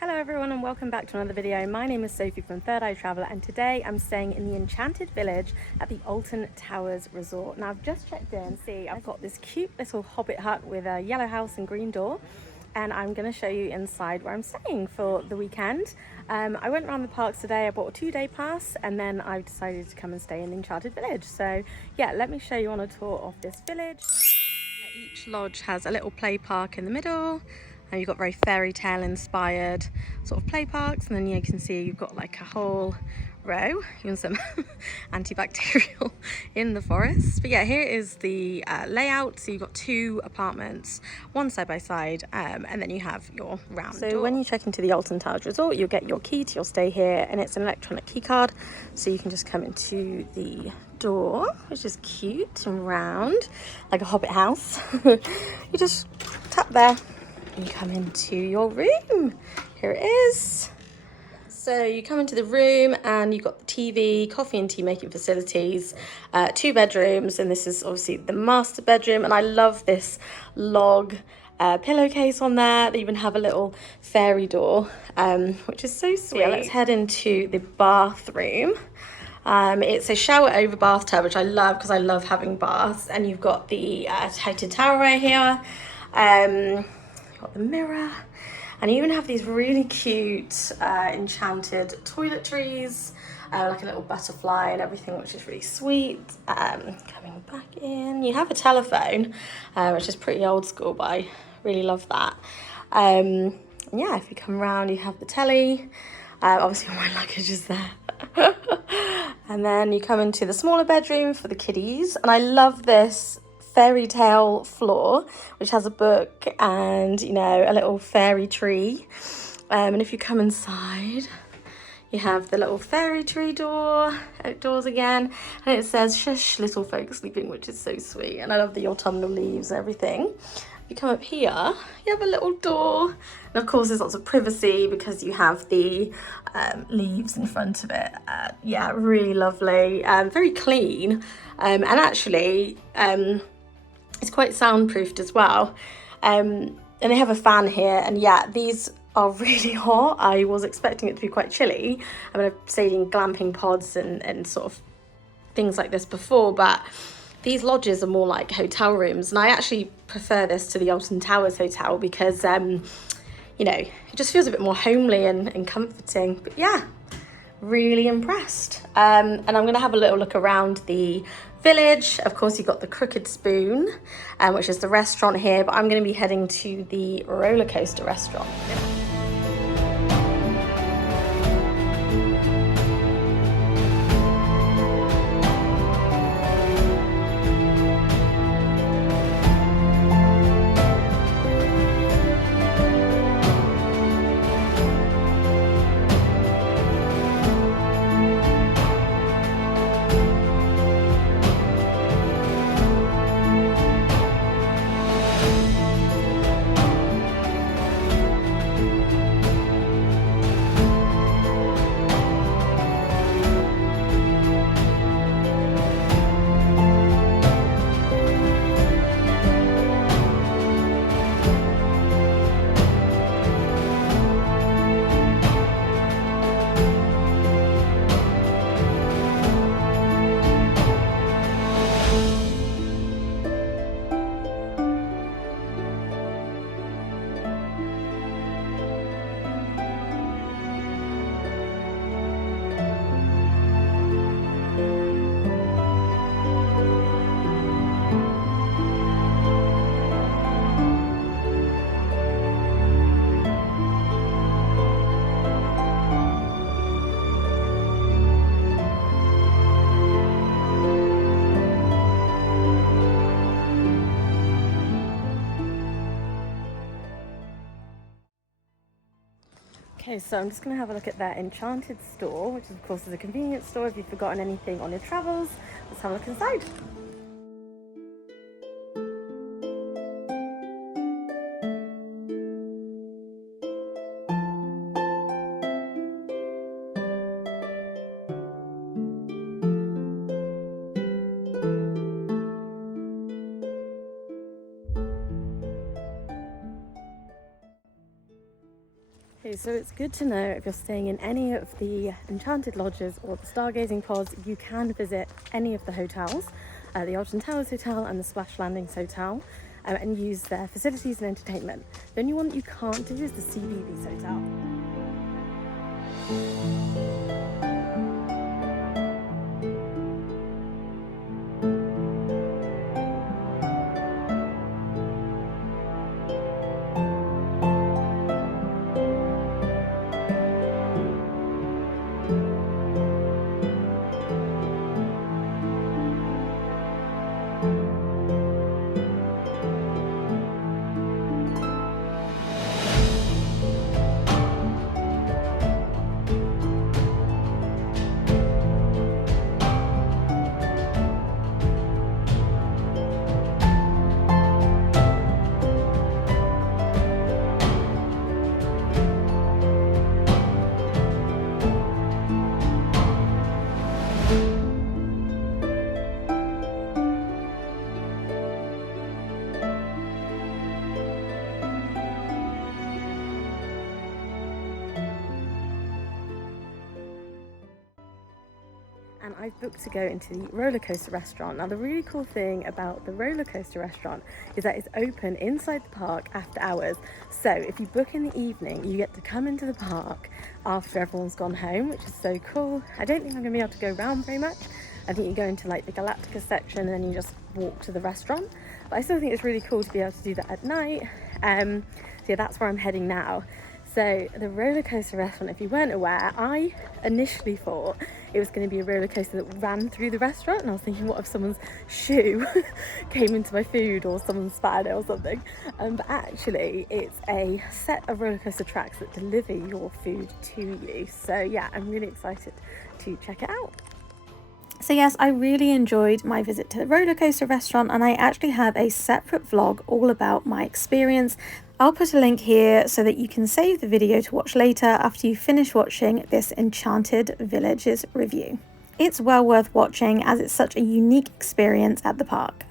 Hello everyone and welcome back to another video. My name is Sophie from Third Eye Traveller and today I'm staying in the Enchanted Village at the Alton Towers Resort. Now I've just checked in. See, I've got this cute little hobbit hut with a yellow house and green door, and I'm going to show you inside where I'm staying for the weekend. I went around the parks today. I bought a 2-day pass and then I decided to come and stay in the Enchanted Village. So yeah, let me show you on a tour of this village. Each lodge has a little play park in the middle, and you've got very fairy tale inspired sort of play parks, and then you can see you've got like a whole row, even some antibacterial in the forest. But yeah, here is the layout. So you've got 2 apartments, one side by side, and then you have your round door. When you check into the Alton Towers Resort, you'll get your key to your stay here, and it's an electronic key card, so you can just come into the door, which is cute and round like a hobbit house. You just tap there and you come into your room. Here it is. So you come into the room and you've got the TV, coffee and tea making facilities, 2 bedrooms, and this is obviously the master bedroom. And I love this log pillowcase on there. They even have a little fairy door, which is so sweet. Yeah, let's head into the bathroom. It's a shower over bathtub, which I love because I love having baths. And you've got the heated towel right here. You've got the mirror, and you even have these really cute enchanted toiletries, like a little butterfly and everything, which is really sweet. Coming back in, you have a telephone, which is pretty old school, but I really love that. Yeah, if you come around, you have the telly. Obviously all my luggage is there. And then you come into the smaller bedroom for the kiddies, and I love this fairy tale floor, which has a book and, you know, a little fairy tree. And if you come inside, you have the little fairy tree door, outdoors again, and it says shush little folks sleeping, which is so sweet. And I love the autumnal leaves and everything. You come up here, you have a little door, and of course there's lots of privacy because you have the leaves in front of it. Yeah, really lovely, very clean, and actually it's quite soundproofed as well. And they have a fan here, and yeah, these are really hot. I was expecting it to be quite chilly. I mean, I've stayed in glamping pods and sort of things like this before, but these lodges are more like hotel rooms, and I actually prefer this to the Alton Towers Hotel because, you know, it just feels a bit more homely and comforting. But yeah, really impressed. And I'm going to have a little look around the village. Of course, you've got the Crooked Spoon, which is the restaurant here, but I'm going to be heading to the Rollercoaster Restaurant. Okay, so I'm just going to have a look at their Enchanted store, which of course is a convenience store if you've forgotten anything on your travels. Let's have a look inside. Okay, So it's good to know if you're staying in any of the Enchanted Lodges or the Stargazing Pods, you can visit any of the hotels, the Alton Towers Hotel and the Splash Landings Hotel, and use their facilities and entertainment. The only one that you can't do is the CBeebies Hotel. And I've booked to go into the Rollercoaster Restaurant. Now the really cool thing about the Rollercoaster Restaurant is that it's open inside the park after hours. So if you book in the evening, you get to come into the park after everyone's gone home, which is so cool. I don't think I'm gonna be able to go around very much. I think you go into like the Galactica section and then you just walk to the restaurant. But I still think it's really cool to be able to do that at night. So yeah, that's where I'm heading now. So the Rollercoaster Restaurant, if you weren't aware, I initially thought it was going to be a roller coaster that ran through the restaurant, and I was thinking, what if someone's shoe came into my food or someone spat it or something? But actually it's a set of roller coaster tracks that deliver your food to you. So yeah, I'm really excited to check it out. So yes, I really enjoyed my visit to the Rollercoaster Restaurant, and I actually have a separate vlog all about my experience. I'll put a link here so that you can save the video to watch later after you finish watching this Enchanted Village's review. It's well worth watching as it's such a unique experience at the park.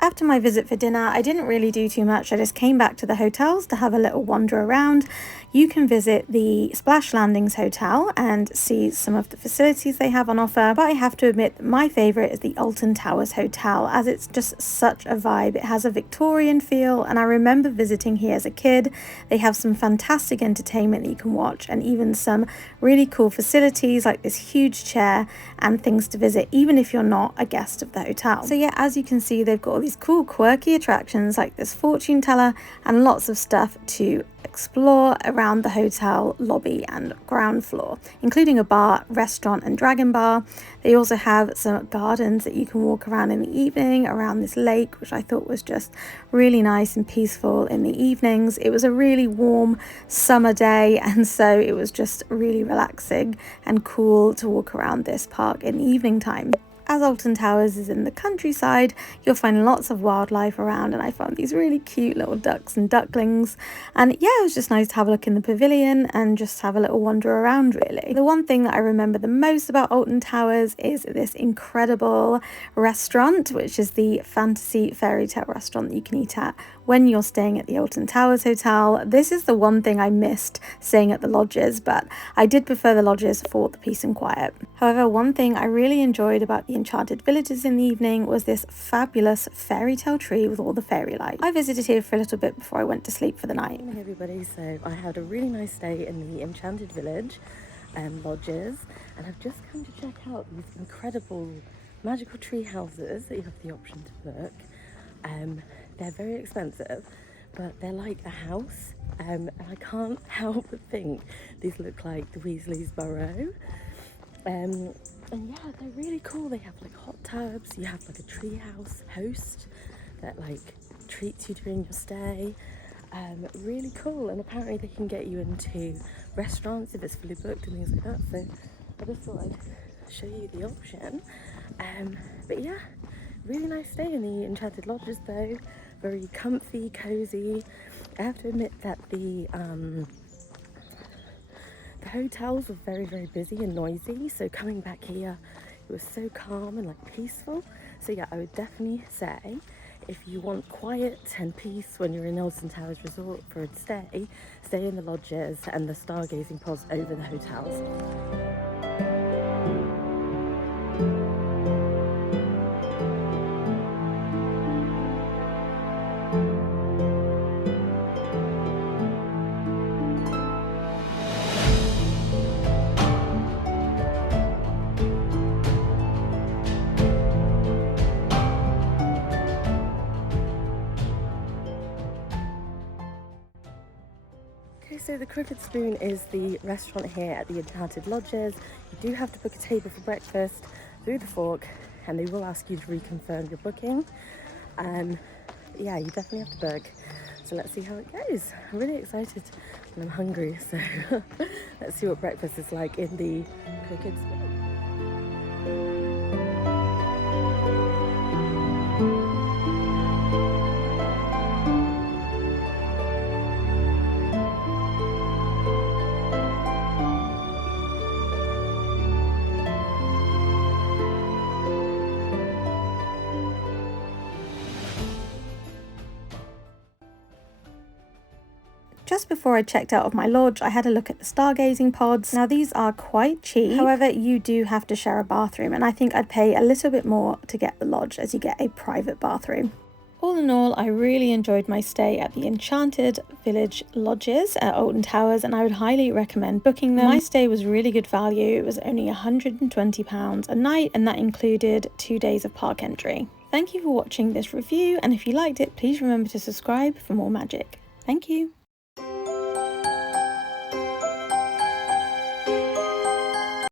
After my visit for dinner, I didn't really do too much. I just came back to the hotels to have a little wander around. You can visit the Splash Landings Hotel and see some of the facilities they have on offer, but I have to admit that my favourite is the Alton Towers Hotel, as it's just such a vibe. It has a Victorian feel, and I remember visiting here as a kid. They have some fantastic entertainment that you can watch, and even some really cool facilities like this huge chair and things to visit, even if you're not a guest of the hotel. So yeah, as you can see, they've got all these cool quirky attractions like this fortune teller and lots of stuff to explore around the hotel lobby and ground floor, including a bar, restaurant and dragon bar. They also have some gardens that you can walk around in the evening around this lake, which I thought was just really nice and peaceful in the evenings. It was a really warm summer day, and so it was just really relaxing and cool to walk around this park in the evening time. As Alton Towers is in the countryside, you'll find lots of wildlife around, and I found these really cute little ducks and ducklings. And yeah, it was just nice to have a look in the pavilion and just have a little wander around, really. The one thing that I remember the most about Alton Towers is this incredible restaurant, which is the fantasy fairy tale restaurant that you can eat at when you're staying at the Alton Towers Hotel. This is the one thing I missed staying at the lodges, but I did prefer the lodges for the peace and quiet. However, one thing I really enjoyed about the Enchanted Villages in the evening was this fabulous fairy tale tree with all the fairy lights. I visited here for a little bit before I went to sleep for the night. Hey everybody, so I had a really nice stay in the Enchanted Village lodges, and I've just come to check out these incredible magical tree houses that you have the option to book. They're very expensive, but they're like a house, and I can't help but think these look like the Weasley's burrow. And yeah, they're really cool. They have like hot tubs, you have like a treehouse host that like treats you during your stay. Really cool, and apparently they can get you into restaurants if it's fully booked and things like that, so I just thought I'd show you the option. But yeah, really nice stay in the Enchanted Lodges though, very comfy, cozy. I have to admit that the hotels were very, very busy and noisy, so coming back here it was so calm and like peaceful. So yeah, I would definitely say if you want quiet and peace when you're in Alton Towers Resort for a stay, stay in the lodges and the Stargazing Pods over the hotels. So the Crooked Spoon is the restaurant here at the Enchanted Lodges. You do have to book a table for breakfast through the fork, and they will ask you to reconfirm your booking. Yeah, you definitely have to book. So let's see how it goes. I'm really excited and I'm hungry, so let's see what breakfast is like in the Crooked Spoon. Just before I checked out of my lodge, I had a look at the Stargazing Pods. Now these are quite cheap, however you do have to share a bathroom, and I think I'd pay a little bit more to get the lodge as you get a private bathroom. All in all, I really enjoyed my stay at the Enchanted Village Lodges at Alton Towers, and I would highly recommend booking them. My stay was really good value. It was only £120 a night, and that included 2 days of park entry. Thank you for watching this review, and if you liked it, please remember to subscribe for more magic. Thank you.